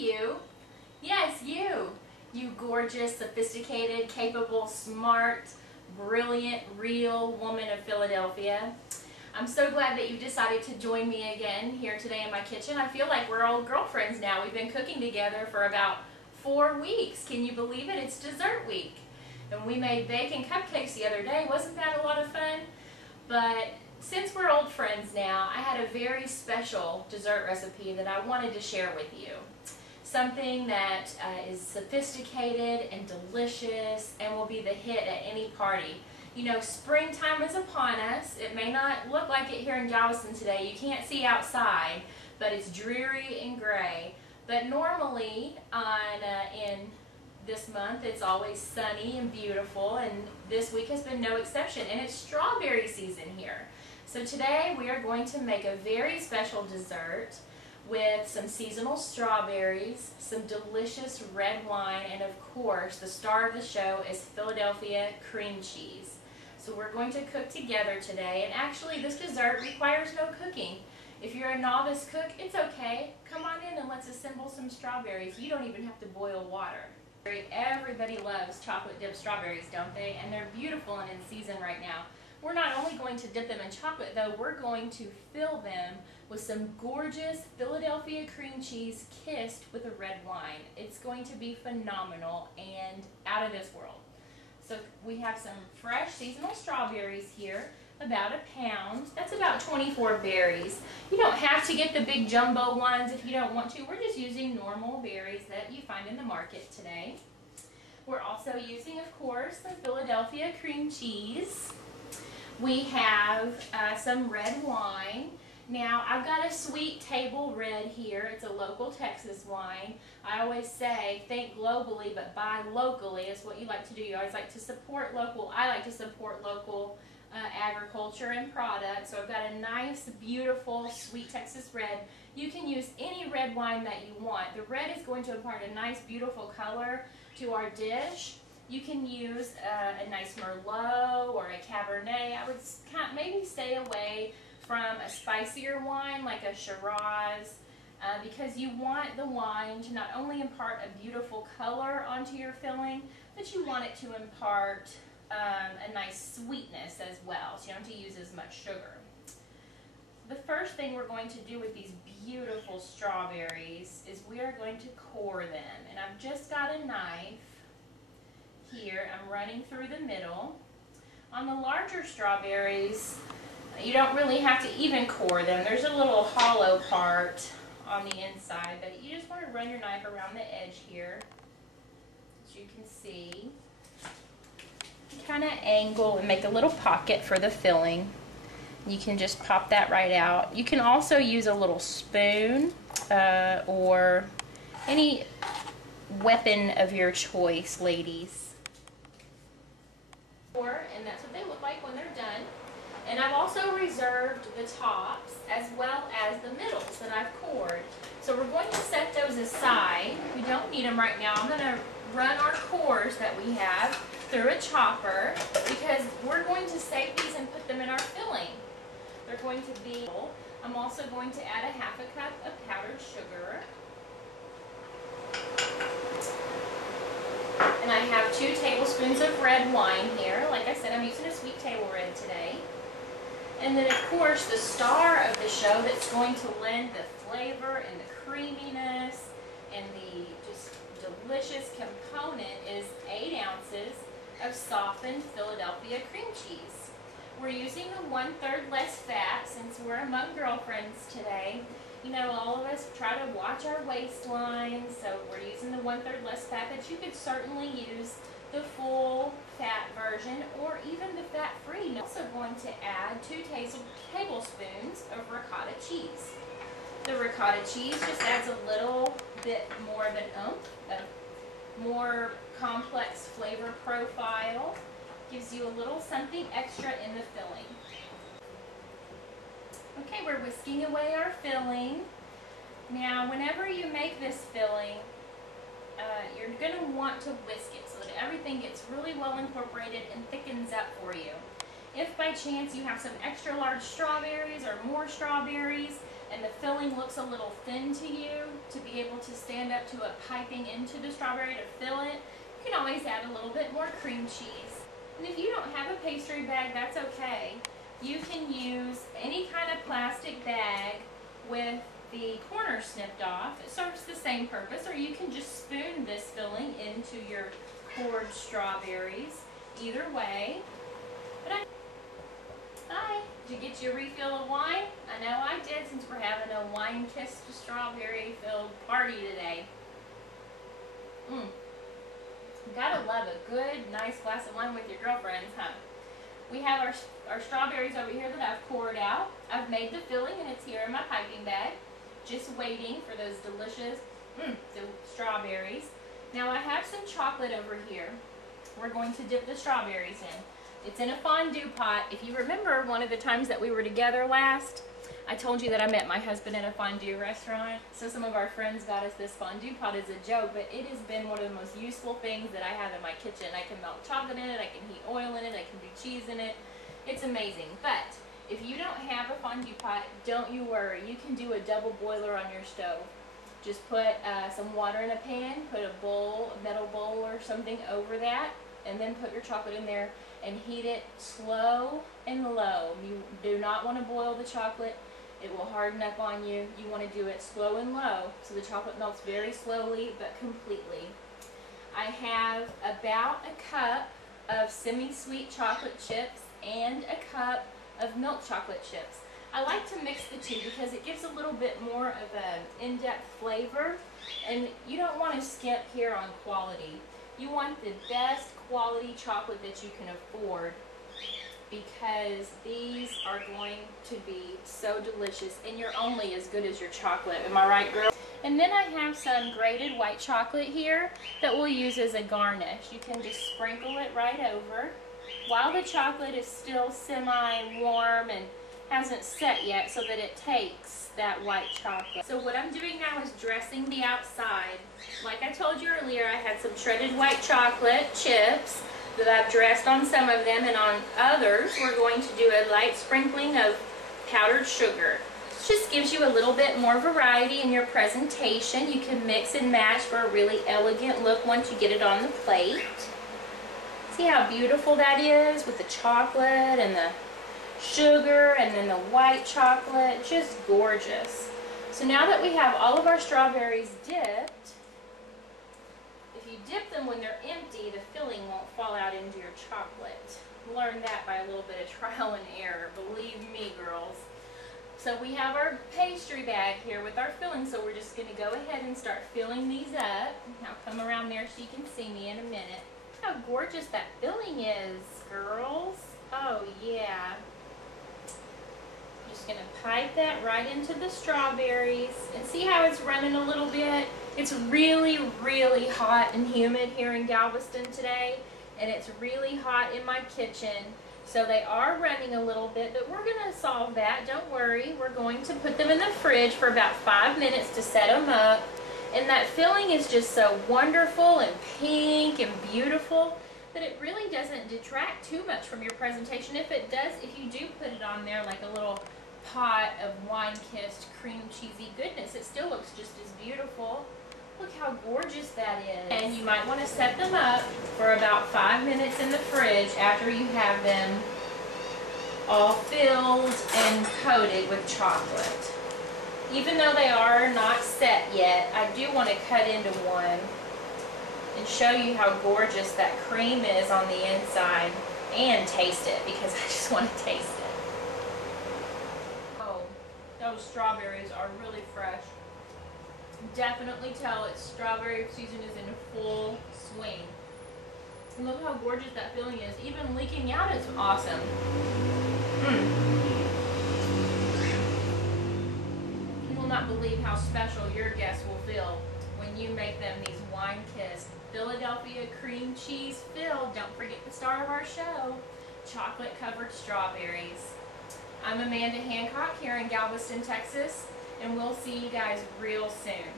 you. Yes, you. You gorgeous, sophisticated, capable, smart, brilliant, real woman of Philadelphia. I'm so glad that you decided to join me again here today in my kitchen. I feel like we're old girlfriends now. We've been cooking together for about 4 weeks. Can you believe it? It's dessert week. And we made bacon cupcakes the other day. Wasn't that a lot of fun? But since we're old friends now, I had a very special dessert recipe that I wanted to share with you. Something that is sophisticated and delicious and will be the hit at any party. You know, springtime is upon us. It may not look like it here in Galveston today. You can't see outside, but it's dreary and gray. But normally in this month it's always sunny and beautiful, and this week has been no exception, and it's strawberry season here. So today we are going to make a very special dessert with some seasonal strawberries, some delicious red wine, and of course the star of the show is Philadelphia cream cheese. So we're going to cook together today, and actually this dessert requires no cooking. If you're a novice cook, it's okay. Come on in and let's assemble some strawberries. You don't even have to boil water. Everybody loves chocolate dipped strawberries, don't they? And they're beautiful and in season right now. We're not only going to dip them in chocolate though, we're going to fill them with some gorgeous Philadelphia cream cheese kissed with a red wine. It's going to be phenomenal and out of this world. So we have some fresh seasonal strawberries here, about 1 pound. That's about 24 berries. You don't have to get the big jumbo ones if you don't want to. We're just using normal berries that you find in the market today. We're also using, of course, some Philadelphia cream cheese. We have some red wine. Now, I've got a Sweet Table Red here. It's a local Texas wine. I always say, think globally, but buy locally is what you like to do. You always like to support local. I like to support local agriculture and products. So I've got a nice, beautiful, sweet Texas red. You can use any red wine that you want. The red is going to impart a nice, beautiful color to our dish. You can use a nice Merlot or a Cabernet. I would maybe stay away from a spicier wine like a Shiraz because you want the wine to not only impart a beautiful color onto your filling, but you want it to impart a nice sweetness as well, so you don't have to use as much sugar. The first thing we're going to do with these beautiful strawberries is we are going to core them, and I've just got a knife here. I'm running through the middle. On the larger strawberries, you don't really have to even core them. There's a little hollow part on the inside, but you just want to run your knife around the edge here, as you can see. Kind of angle and make a little pocket for the filling. You can just pop that right out. You can also use a little spoon or any weapon of your choice, ladies. And that's what they look like when they're done. And I've also reserved the tops as well as the middles that I've cored. So we're going to set those aside. We don't need them right now. I'm going to run our cores that we have through a chopper because we're going to save these and put them in our filling. They're going to be, I'm also going to add a 1/2 cup of powdered sugar. And I have 2 tablespoons of red wine here. Like I said, I'm using a Sweet Table Red today. And then, of course, the star of the show that's going to lend the flavor and the creaminess and the just delicious component is 8 ounces of softened Philadelphia cream cheese. We're using the 1/3 less fat since we're among girlfriends today. You know, all of us try to watch our waistline, so we're using the 1/3 less fat, but you could certainly use the full fat version or even the fat-free. I'm also going to add 2 tablespoons of ricotta cheese. The ricotta cheese just adds a little bit more of an oomph, a more complex flavor profile, gives you a little something extra in the filling. Okay, we're whisking away our filling. Now, whenever you make this filling, you're going to want to whisk it so that everything gets really well incorporated and thickens up for you. If by chance you have some extra large strawberries or more strawberries and the filling looks a little thin to you, to be able to stand up to a piping into the strawberry to fill it, you can always add a little bit more cream cheese. And if you don't have a pastry bag, that's okay. You can use any kind of plastic bag with the corner snipped off. It serves the same purpose, or you can just spoon this filling into your cored strawberries. Either way. Hi, did you get your refill of wine? I know I did, since we're having a wine-kissed strawberry-filled party today. Gotta love a good, nice glass of wine with your girlfriends, huh? We have our strawberries over here that I've poured out. I've made the filling and it's here in my piping bag, just waiting for those delicious the strawberries. Now I have some chocolate over here. We're going to dip the strawberries in. It's in a fondue pot. If you remember one of the times that we were together last, I told you that I met my husband at a fondue restaurant. So some of our friends got us this fondue pot as a joke, but it has been one of the most useful things that I have in my kitchen. I can melt chocolate in it, I can heat oil in it, I can do cheese in it. It's amazing. But if you don't have a fondue pot, don't you worry. You can do a double boiler on your stove. Just put some water in a pan, put a bowl, a metal bowl or something over that, and then put your chocolate in there and heat it slow and low. You do not want to boil the chocolate. It will harden up on you. You want to do it slow and low so the chocolate melts very slowly but completely. I have about a cup of semi-sweet chocolate chips and a cup of milk chocolate chips. I like to mix the two because it gives a little bit more of an in-depth flavor, and you don't want to skimp here on quality. You want the best quality chocolate that you can afford, because these are going to be so delicious, and you're only as good as your chocolate. Am I right, girl? And then I have some grated white chocolate here that we'll use as a garnish. You can just sprinkle it right over while the chocolate is still semi-warm and hasn't set yet, so that it takes that white chocolate. So what I'm doing now is dressing the outside. Like I told you earlier, I had some shredded white chocolate chips that I've dressed on some of them, and on others we're going to do a light sprinkling of powdered sugar. This just gives you a little bit more variety in your presentation. You can mix and match for a really elegant look once you get it on the plate. See how beautiful that is with the chocolate and the sugar and then the white chocolate, just gorgeous. So now that we have all of our strawberries dipped, if you dip them when they're empty, the filling won't fall out into your chocolate. Learned that by a little bit of trial and error, believe me, girls. So we have our pastry bag here with our filling, so we're just going to go ahead and start filling these up. I'll come around there so you can see me in a minute. How gorgeous that filling is, girls. Oh yeah. Just going to pipe that right into the strawberries, and see how it's running a little bit? It's really, really hot and humid here in Galveston today, and it's really hot in my kitchen, so they are running a little bit, but we're going to solve that. Don't worry. We're going to put them in the fridge for about 5 minutes to set them up, and that filling is just so wonderful and pink and beautiful that it really doesn't detract too much from your presentation. If it does, if you do put it on there like a little pot of wine-kissed cream cheesy goodness, it still looks just as beautiful. Look how gorgeous that is. And you might want to set them up for about 5 minutes in the fridge after you have them all filled and coated with chocolate. Even though they are not set yet, I do want to cut into one and show you how gorgeous that cream is on the inside, and taste it, because I just want to taste it. Those strawberries are really fresh. Definitely tell it's strawberry season is in full swing. And look how gorgeous that filling is. Even leaking out is awesome. You will not believe how special your guests will feel when you make them these wine-kissed Philadelphia cream cheese filled, don't forget the star of our show, chocolate-covered strawberries. I'm Amanda Hancock here in Galveston, Texas, and we'll see you guys real soon.